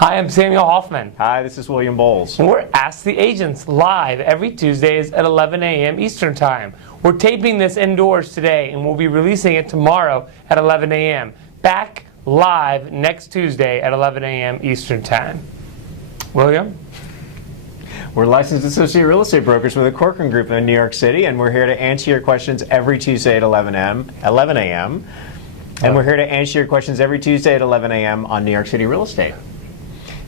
Hi, I'm Samuel Hoffman. Hi, this is William Bowles. And we're Ask the Agents live every Tuesdays at 11 a.m. Eastern Time. We're taping this indoors today, and we'll be releasing it tomorrow at 11 a.m. Back live next Tuesday at 11 a.m. Eastern Time. William? We're licensed associate real estate brokers with the Corcoran Group in New York City, and we're here to answer your questions every Tuesday at 11 a.m. And we're here to answer your questions every Tuesday at 11 a.m. on New York City real estate.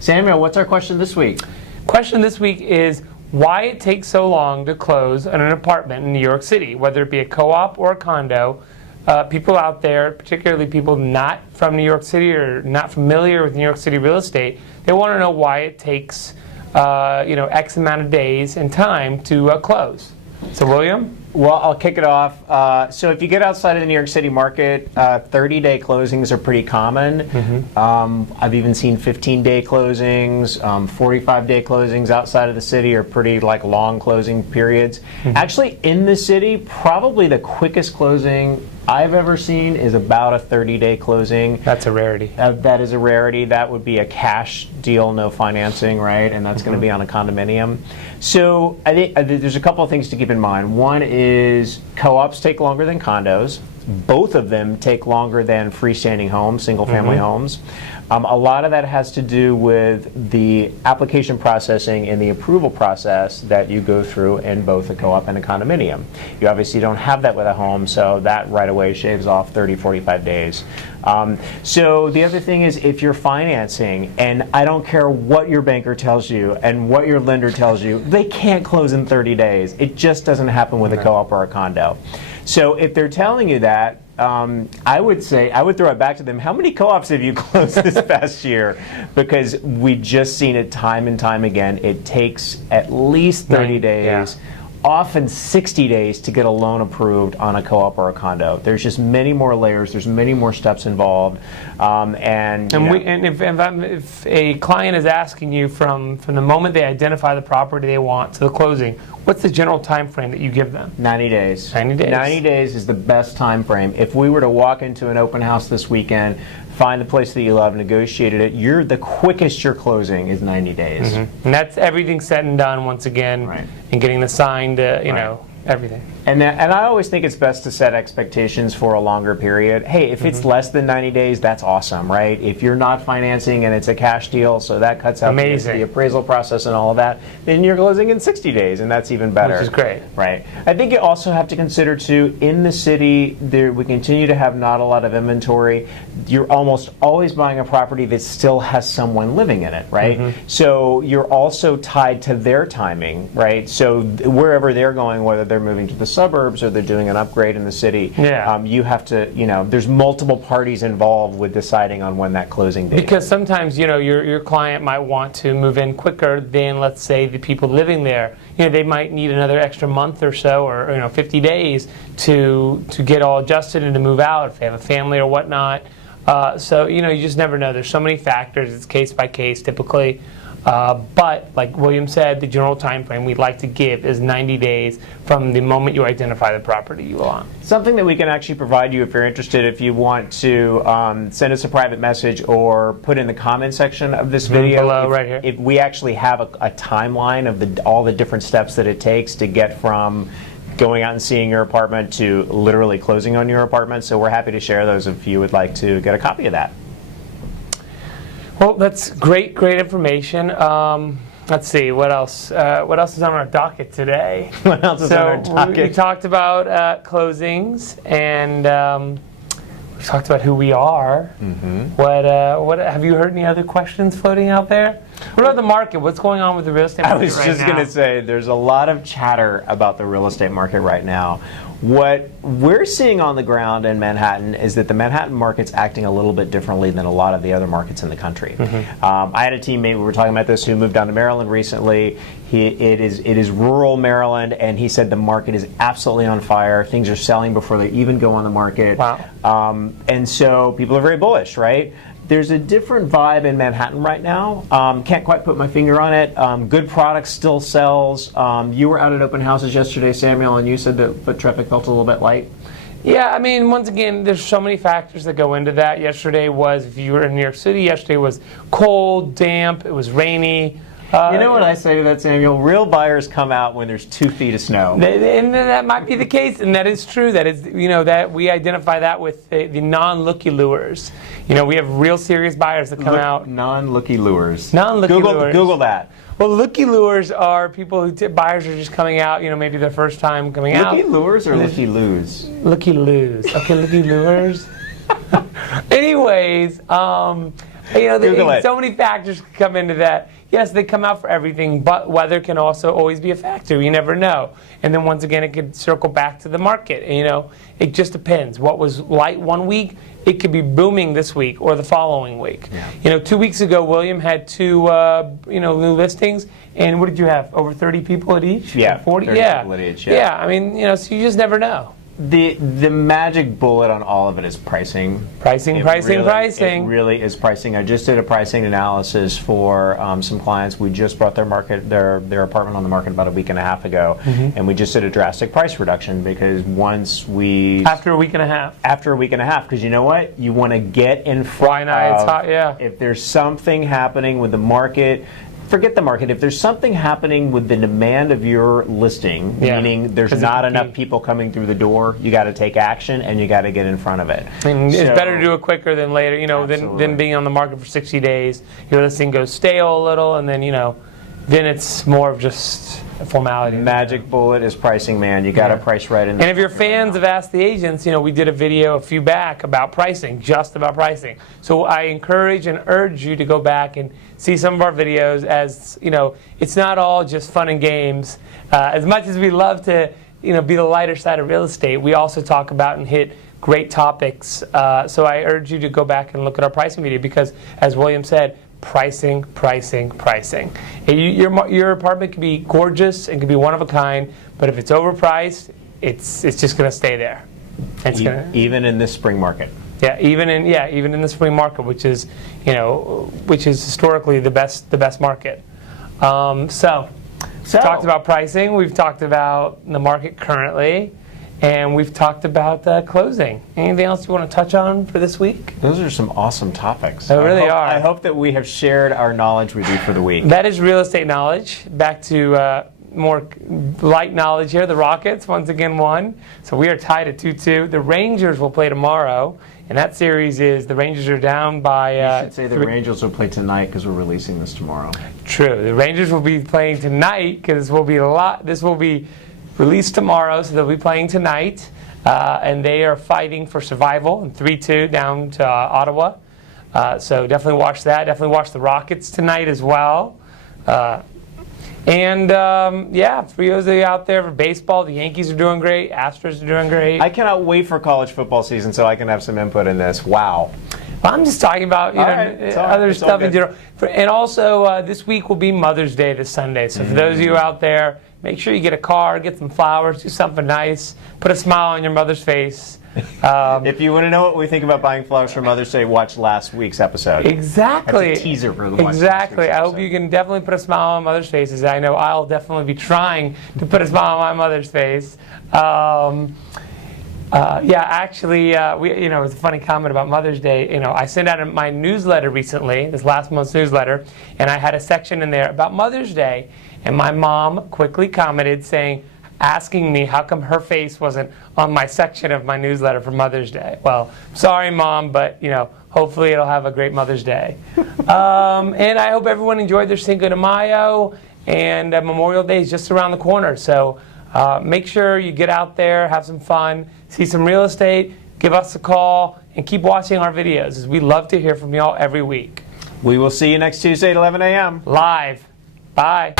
Samuel, what's our question this week? Question this week is why it takes so long to close on an apartment in New York City, whether it be a co-op or a condo. People out there, particularly people not from New York City or not familiar with New York City real estate, they want to know why it takes X amount of days and time to close. So, William? Well, I'll kick it off. So if you get outside of the New York City market, 30-day closings are pretty common. Mm-hmm. I've even seen 15-day closings, 45-day closings outside of the city are pretty long closing periods. Mm-hmm. Actually, in the city, probably the quickest closing I've ever seen is about a 30-day closing. That's a rarity. That is a rarity. That would be a cash deal, no financing, right? And that's going to be on a condominium. So I think there's a couple of things to keep in mind. One is co-ops take longer than condos. Both of them take longer than freestanding homes, single-family homes. A lot of that has to do with the application processing and the approval process that you go through in both a co-op and a condominium. You obviously don't have that with a home, so that right away shaves off 30, 45 days. So the other thing is if you're financing, and I don't care what your banker tells you and what your lender tells you, they can't close in 30 days. It just doesn't happen with a co-op or a condo. So if they're telling you that, I would throw it back to them. How many co-ops have you closed this past year? Because we've just seen it time and time again. It takes at least 30 days. Often 60 days to get a loan approved on a co-op or a condo. There's just many more layers. There's many more steps involved. If a client is asking you from the moment they identify the property they want to the closing, what's the general time frame that you give them? 90 days. 90 days. 90 days is the best time frame. If we were to walk into an open house this weekend, find the place that you love, negotiated it, the quickest you're closing is 90 days. Mm-hmm. And that's everything said and done once again, right. And getting the signed, everything. And I always think it's best to set expectations for a longer period. Hey, if it's less than 90 days, that's awesome, right? If you're not financing and it's a cash deal, so that cuts out the appraisal process and all of that, then you're closing in 60 days, and that's even better. Which is great. Right. I think you also have to consider, too, in the city, we continue to have not a lot of inventory. You're almost always buying a property that still has someone living in it, right? Mm-hmm. So you're also tied to their timing, right? So wherever they're going, whether they're moving to the suburbs or they're doing an upgrade in the city, you have to, there's multiple parties involved with deciding on when that closing date Because is. sometimes, your client might want to move in quicker than, let's say, the people living there. They might need another extra month or so, or 50 days to get all adjusted and to move out if they have a family or whatnot. So, you just never know. There's so many factors. It's case by case typically. But like William said, the general time frame we'd like to give is 90 days from the moment you identify the property you want. Something that we can actually provide you if you're interested, if you want to send us a private message or put in the comment section of this video. Below, right here. If we actually have a timeline of all the different steps that it takes to get from going out and seeing your apartment to literally closing on your apartment. So we're happy to share those if you would like to get a copy of that. Well, that's great information. Let's see, what else? What else is on our docket today? What else is on our docket? We talked about closings, and we talked about who we are. Mm-hmm. What have you heard any other questions floating out there? What about the market? What's going on with the real estate market right now? I was just going to say, there's a lot of chatter about the real estate market right now. What we're seeing on the ground in Manhattan is that the Manhattan market's acting a little bit differently than a lot of the other markets in the country. Mm-hmm. I had a teammate, we were talking about this, who moved down to Maryland recently. It is rural Maryland, and he said the market is absolutely on fire. Things are selling before they even go on the market. Wow. And so people are very bullish, right? There's a different vibe in Manhattan right now. Can't quite put my finger on it. Good product still sells. You were out at open houses yesterday, Samuel, and you said that foot traffic felt a little bit light. Yeah, I mean, once again, there's so many factors that go into that. Yesterday was, if you were in New York City, yesterday was cold, damp, it was rainy. You know what I say to that, Samuel? Real buyers come out when there's 2 feet of snow. And that might be the case, and that is true. That is, that we identify that with the non-looky lures. We have real serious buyers that come out. Non-looky lures. Non-looky lures. Google that. Well, looky lures are people who buyers are just coming out. Maybe their first time coming out. Looky lures or looky loos? Looky loos. Okay, looky lures. Anyways, so many factors can come into that. Yes, they come out for everything, but weather can also always be a factor. You never know. And then once again, it could circle back to the market. It just depends. What was light one week, it could be booming this week or the following week. Yeah. 2 weeks ago, William had 2 new listings. And what did you have? Over 30 people at each? Yeah, 40 people at each. Yeah, I mean, so you just never know. The magic bullet on all of it is pricing. Pricing. It really is pricing. I just did a pricing analysis for some clients. We just brought their apartment on the market about a week and a half ago, and we just did a drastic price reduction because after a week and a half, because you know what, you want to get in front. Why not? It's hot, yeah. If there's something happening with the market. Forget the market. If there's something happening with the demand of your listing, meaning there's not enough people coming through the door, you got to take action and you got to get in front of it. And it's better to do it quicker than later, than being on the market for 60 days. Your listing goes stale a little, and then then it's more of just a formality. Magic bullet is pricing, man. You got to price right in. And if you're fans of Ask the Agents, we did a video a few back about pricing, just about pricing. So I encourage and urge you to go back and see some of our videos. As it's not all just fun and games. As much as we love to, be the lighter side of real estate, we also talk about and hit great topics. So I urge you to go back and look at our pricing video because, as William said, pricing. Your apartment can be gorgeous and can be one of a kind, but if it's overpriced, it's just going to stay there. Even in this spring market. Yeah, even in the spring market, which is historically the best market. So we've talked about pricing. We've talked about the market currently. And we've talked about closing. Anything else you want to touch on for this week? Those are some awesome topics. They really are. I hope that we have shared our knowledge with you for the week. That is real estate knowledge. Back to more light knowledge here. The Rockets, once again, won. So we are tied at 2-2. The Rangers will play tomorrow. And that series is the Rangers are down by... you should say the Rangers will play tonight because we're releasing this tomorrow. True. The Rangers will be playing tonight because this will be released tomorrow, so they'll be playing tonight, and they are fighting for survival, and 3-2 down to Ottawa. So definitely watch that. Definitely watch the Rockets tonight as well. For those of you out there for baseball, the Yankees are doing great. Astros are doing great. I cannot wait for college football season so I can have some input in this. Wow. Well, I'm just talking about other stuff in general. And also, this week will be Mother's Day this Sunday. So for those of you out there, make sure you get a card, get some flowers, do something nice, put a smile on your mother's face. If you want to know what we think about buying flowers for Mother's Day, watch last week's episode. Exactly. That's a teaser for Exactly. I hope you can definitely put a smile on mother's faces. I know I'll definitely be trying to put a smile on my mother's face. It was a funny comment about Mother's Day. I sent out my newsletter recently, this last month's newsletter, and I had a section in there about Mother's Day. And my mom quickly commented asking me how come her face wasn't on my section of my newsletter for Mother's Day. Well, sorry, Mom, but, hopefully it'll have a great Mother's Day. And I hope everyone enjoyed their Cinco de Mayo, and Memorial Day is just around the corner. So make sure you get out there, have some fun, see some real estate, give us a call, and keep watching our videos, as we love to hear from y'all every week. We will see you next Tuesday at 11 a.m. Live. Bye.